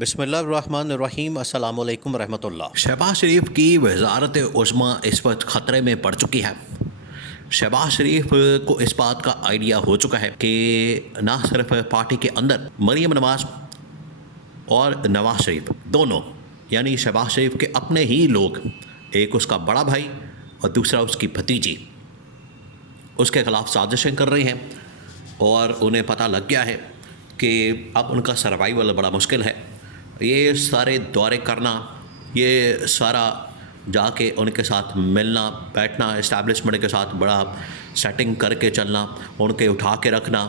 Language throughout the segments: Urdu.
بسم اللہ الرحمن الرحیم۔ السلام علیکم ورحمۃ اللہ۔ شہباز شریف کی وزارت عظمیٰ اس وقت خطرے میں پڑ چکی ہے۔ شہباز شریف کو اس بات کا آئیڈیا ہو چکا ہے کہ نہ صرف پارٹی کے اندر مریم نواز اور نواز شریف دونوں، یعنی شہباز شریف کے اپنے ہی لوگ، ایک اس کا بڑا بھائی اور دوسرا اس کی بھتیجی، اس کے خلاف سازشیں کر رہی ہیں، اور انہیں پتہ لگ گیا ہے کہ اب ان کا سروائیول بڑا مشکل ہے۔ یہ سارے دورے کرنا، یہ سارا جا کے ان کے ساتھ ملنا بیٹھنا، اسٹیبلشمنٹ کے ساتھ بڑا سیٹنگ کر کے چلنا، ان کے اٹھا کے رکھنا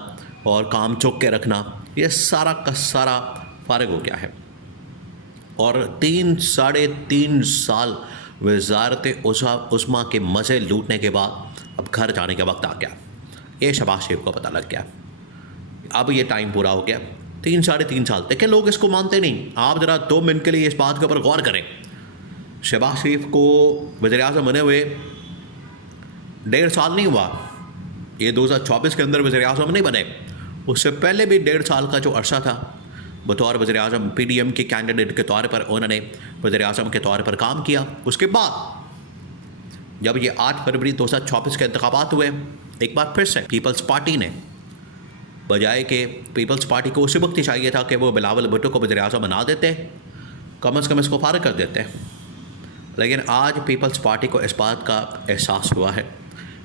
اور کام چک کے رکھنا، یہ سارا کا سارا فارغ ہو گیا ہے۔ اور ساڑھے تین سال وزارت عظمیٰ کے مزے لوٹنے کے بعد اب گھر جانے کا وقت آ گیا۔ یہ شہباز شریف کو پتہ لگ گیا، اب یہ ٹائم پورا ہو گیا۔ ساڑھے تین سال دیکھیں، لوگ اس کو مانتے نہیں۔ آپ ذرا 2 منٹ کے لیے اس بات کے اوپر غور کریں۔ شہباز شریف کو وزیر اعظم بنے ہوئے 1.5 سال نہیں ہوا، یہ 2024 کے اندر وزیر اعظم نہیں بنے، اس سے پہلے بھی 1.5 سال کا جو عرصہ تھا بطور وزیر اعظم پی ڈی ایم کے کینڈیڈیٹ کے طور پر انہوں نے وزیر اعظم کے طور پر کام کیا۔ اس کے بعد جب یہ 8 فروری 2024 کے انتخابات ہوئے، ایک بار پھر سے پیپلز پارٹی نے، بجائے کہ پیپلز پارٹی کو اسی وقت ہی چاہیے تھا کہ وہ بلاول بھٹو کو وزیر اعظم بنا دیتے، کم از کم اس کو فارغ کر دیتے، لیکن آج پیپلز پارٹی کو اس بات کا احساس ہوا ہے،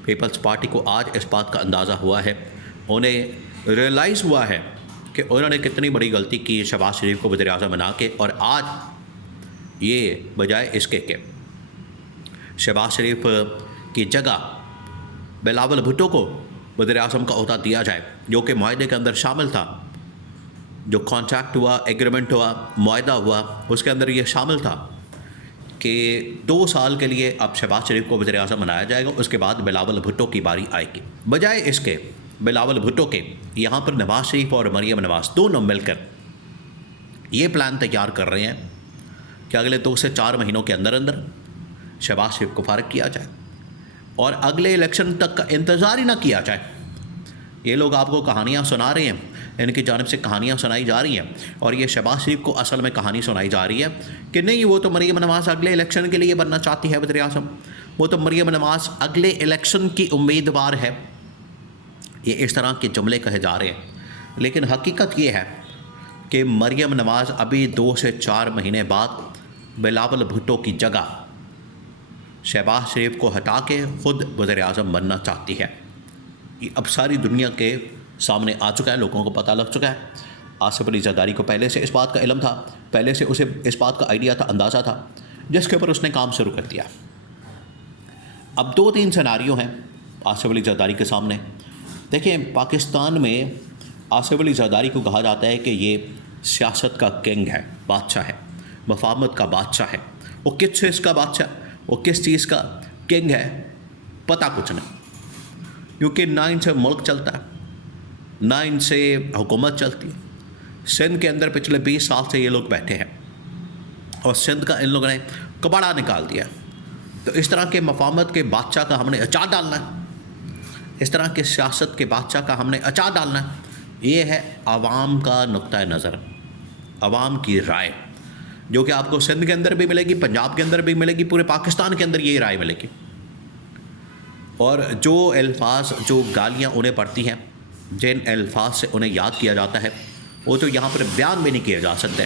پیپلز پارٹی کو آج اس بات کا اندازہ ہوا ہے، انہیں ریئلائز ہوا ہے کہ انہوں نے کتنی بڑی غلطی کی شہباز شریف کو وزیر اعظم بنا کے، اور آج یہ بجائے اس کے کہ شہباز شریف کی جگہ بلاول بھٹو کو وزیر اعظم کا عہدہ دیا جائے، جو کہ معاہدے کے اندر شامل تھا، جو کانٹریکٹ ہوا، ایگریمنٹ ہوا، معاہدہ ہوا، اس کے اندر یہ شامل تھا کہ 2 سال کے لیے اب شہباز شریف کو وزیر اعظم بنایا جائے گا، اس کے بعد بلاول بھٹو کی باری آئے گی۔ بجائے اس کے بلاول بھٹو کے یہاں پر نواز شریف اور مریم نواز دونوں مل کر یہ پلان تیار کر رہے ہیں کہ اگلے 2 سے 4 مہینوں کے اندر اندر شہباز شریف کو فارغ کیا جائے اور اگلے الیکشن تک کا انتظار ہی نہ کیا جائے۔ یہ لوگ آپ کو کہانیاں سنا رہے ہیں، ان کی جانب سے کہانیاں سنائی جا رہی ہیں، اور یہ شہباز شریف کو اصل میں کہانی سنائی جا رہی ہے کہ نہیں، وہ تو مریم نواز اگلے الیکشن کے لیے بننا چاہتی ہے وزیر اعظم، وہ تو مریم نواز اگلے الیکشن کی امیدوار ہے۔ یہ اس طرح کے جملے کہے جا رہے ہیں، لیکن حقیقت یہ ہے کہ مریم نواز ابھی 2 سے 4 مہینے بعد بلاول بھٹو کی جگہ شہباز شریف کو ہٹا کے خود وزیر اعظم بننا چاہتی ہے۔ یہ اب ساری دنیا کے سامنے آ چکا ہے، لوگوں کو پتہ لگ چکا ہے۔ آصف علی زرداری کو پہلے سے اس بات کا علم تھا، پہلے سے اسے اس بات کا آئیڈیا تھا، اندازہ تھا، جس کے اوپر اس نے کام شروع کر دیا۔ اب 2-3 سیناریو ہیں آصف علی زرداری کے سامنے۔ دیکھیں، پاکستان میں آصف علی زرداری کو کہا جاتا ہے کہ یہ سیاست کا کنگ ہے، بادشاہ ہے، مفاہمت کا بادشاہ ہے۔ وہ کس چیز کا بادشاہ، وہ کس چیز کا کنگ ہے، پتہ کچھ نہیں، کیونکہ نہ ان سے ملک چلتا ہے، نہ ان سے حکومت چلتی ہے۔ سندھ کے اندر پچھلے 20 سال سے یہ لوگ بیٹھے ہیں، اور سندھ کا ان لوگوں نے کباڑا نکال دیا۔ تو اس طرح کے مفاہمت کے بادشاہ کا ہم نے اچار ڈالنا ہے، اس طرح کے سیاست کے بادشاہ کا ہم نے اچار ڈالنا ہے۔ یہ ہے عوام کا نقطۂ نظر، عوام کی رائے، جو کہ آپ کو سندھ کے اندر بھی ملے گی، پنجاب کے اندر بھی ملے گی، پورے پاکستان کے اندر یہ رائے ملے گی۔ اور جو الفاظ، جو گالیاں انہیں پڑتی ہیں، جن الفاظ سے انہیں یاد کیا جاتا ہے، وہ تو یہاں پر بیان بھی نہیں کیے جا سکتے۔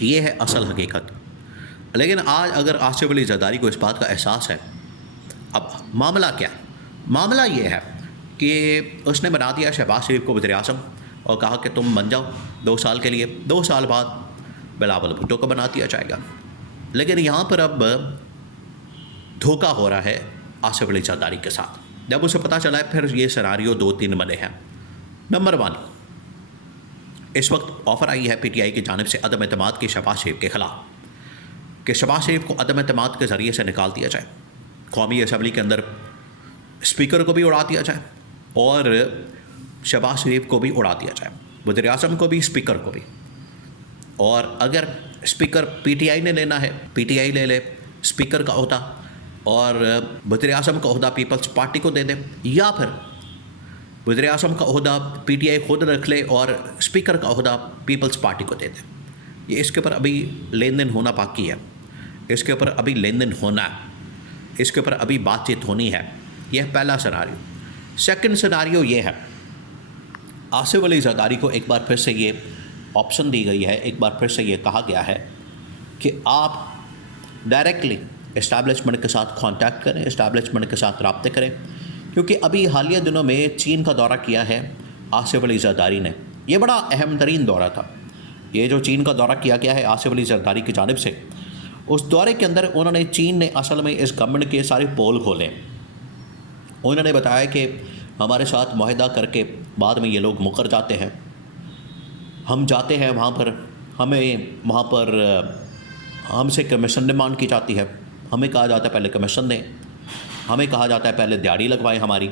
یہ ہے اصل حقیقت۔ لیکن آج اگر آصف علی زرداری کو اس بات کا احساس ہے، اب معاملہ کیا ہے؟ معاملہ یہ ہے کہ اس نے بنا دیا شہباز شریف کو وزیر اعظم، اور کہا کہ تم بن جاؤ 2 سال کے لیے، 2 سال بعد بلاول بھٹو کو بنا دیا جائے گا۔ لیکن یہاں پر اب دھوکہ ہو رہا ہے آصف علی زرداری کے ساتھ۔ جب اسے پتہ چلا ہے، پھر یہ سیناریو 2-3 بنے ہیں۔ نمبر 1، اس وقت آفر آئی ہے پی ٹی آئی کی جانب سے عدم اعتماد کی شہباز شریف کے خلاف، کہ شہباز شریف کو عدم اعتماد کے ذریعے سے نکال دیا جائے، قومی اسمبلی کے اندر اسپیکر کو بھی اڑا دیا جائے، اور شہباز شریف کو بھی اڑا دیا جائے، وزیر اعظم کو بھی، اسپیکر کو بھی۔ اور اگر اسپیکر پی ٹی آئی نے لینا ہے، پی ٹی آئی لے لے اسپیکر کا عہدہ، اور وزیر اعظم کا عہدہ پیپلز پارٹی کو دے دے، یا پھر وزیر اعظم کا عہدہ پی ٹی آئی خود رکھ لے اور اسپیکر کا عہدہ پیپلز پارٹی کو دے دے۔ یہ اس کے اوپر ابھی لین دین ہونا باقی ہے، اس کے اوپر ابھی لین دین ہونا ہے، اس کے اوپر ابھی بات چیت ہونی ہے۔ یہ پہلا سناریو۔ سیکنڈ سناریو یہ ہے، آصف علی زرداری کو ایک بار پھر سے یہ آپشن دی گئی ہے، ایک بار پھر سے یہ کہا گیا ہے کہ آپ ڈائریکٹلی اسٹیبلشمنٹ کے ساتھ کانٹیکٹ کریں، اسٹیبلشمنٹ کے ساتھ رابطے کریں، کیونکہ ابھی حالیہ دنوں میں چین کا دورہ کیا ہے آصف علی زرداری نے۔ یہ بڑا اہم ترین دورہ تھا، یہ جو چین کا دورہ کیا گیا ہے آصف علی زرداری کی جانب سے، اس دورے کے اندر انہوں نے چین نے اصل میں اس گورنمنٹ کے سارے پول کھولے۔ انہوں نے بتایا کہ ہمارے ساتھ معاہدہ کر کے بعد میں یہ لوگ مکر جاتے ہیں، ہم جاتے ہیں وہاں پر، ہمیں وہاں پر ہم سے کمیشن ڈیمانڈ کی جاتی ہے، ہمیں کہا جاتا ہے پہلے کمیشن دیں، ہمیں کہا جاتا ہے پہلے دیہڑی لگوائیں ہماری،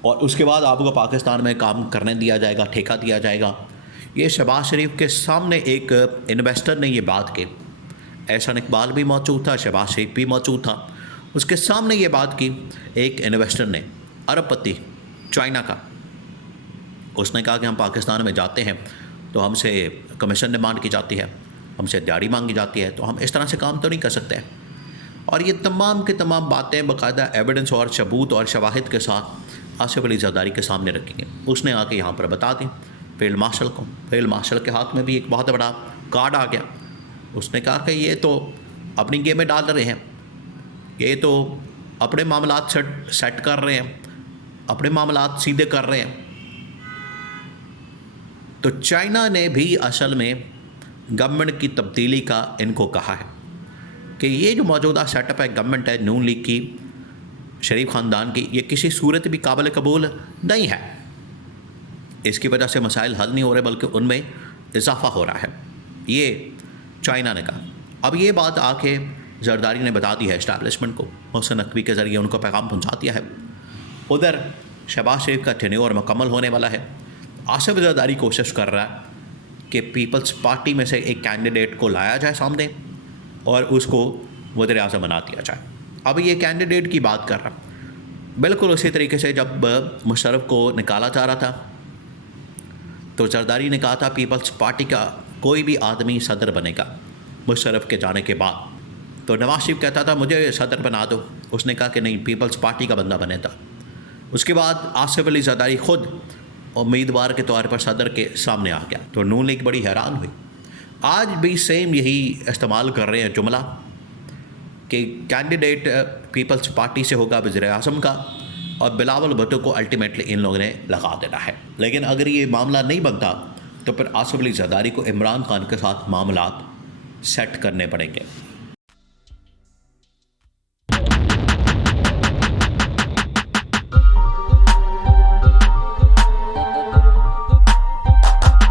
اور اس کے بعد آپ کو پاکستان میں کام کرنے دیا جائے گا، ٹھیکہ دیا جائے گا۔ یہ شہباز شریف کے سامنے ایک انویسٹر نے یہ بات کی، احسان اقبال بھی موجود تھا، شہباز شریف بھی موجود تھا، اس کے سامنے یہ بات کی ایک انویسٹر نے، ارب پتی چائنا کا۔ اس نے کہا کہ ہم پاکستان میں جاتے ہیں تو ہم سے کمیشن ڈیمانڈ کی جاتی ہے، ہم سے دیہڑی مانگی جاتی ہے، تو ہم اس طرح سے کام تو نہیں کر سکتے ہیں۔ اور یہ تمام کی تمام باتیں باقاعدہ ایویڈنس اور ثبوت اور شواہد کے ساتھ آصف علی زرداری کے سامنے رکھی گئی۔ اس نے آ کے یہاں پر بتا دی فیلڈ مارشل کو، فیلڈ مارشل کے ہاتھ میں بھی ایک بہت بڑا کارڈ آ گیا۔ اس نے کہا کہ یہ تو اپنی گیم میں ڈال رہے ہیں، یہ تو اپنے معاملات سیٹ کر رہے ہیں، اپنے معاملات سیدھے کر رہے ہیں۔ تو چائنا نے بھی اصل میں گورنمنٹ کی تبدیلی کا ان کو کہا ہے کہ یہ جو موجودہ سیٹ اپ ہے گورنمنٹ ہے نون لیگ کی، شریف خاندان کی، یہ کسی صورت بھی قابل قبول نہیں ہے، اس کی وجہ سے مسائل حل نہیں ہو رہے بلکہ ان میں اضافہ ہو رہا ہے، یہ چائنا نے کہا۔ اب یہ بات آ کے زرداری نے بتا دی ہے اسٹیبلشمنٹ کو، محسن نقوی کے ذریعے ان کو پیغام پہنچا دیا ہے۔ ادھر شہباز شریف کا ٹینیور مکمل ہونے والا ہے، آصف زرداری کوشش کر رہا ہے کہ پیپلز پارٹی میں سے ایک کینڈیڈیٹ کو لایا جائے سامنے اور اس کو وزیر اعظم بنا دیا جائے۔ اب یہ کینڈیڈیٹ کی بات کر رہا، بالکل اسی طریقے سے جب مشرف کو نکالا جا رہا تھا تو زرداری نے کہا تھا پیپلز پارٹی کا کوئی بھی آدمی صدر بنے گا مشرف کے جانے کے بعد، تو نواز شریف کہتا تھا مجھے صدر بنا دو، اس نے کہا کہ نہیں پیپلز پارٹی کا بندہ بنے تھا۔ اس کے بعد آصف علی زرداری خود امیدوار کے طور پر صدر کے سامنے آ گیا، تو نون لیگ بڑی حیران ہوئی۔ آج بھی سیم یہی استعمال کر رہے ہیں جملہ کہ کینڈیڈیٹ پیپلز پارٹی سے ہوگا وزیر اعظم کا، اور بلاول بھٹو کو الٹیمیٹلی ان لوگوں نے لگا دینا ہے۔ لیکن اگر یہ معاملہ نہیں بنتا تو پھر آصف علی زرداری کو عمران خان کے ساتھ معاملات سیٹ کرنے پڑیں گے۔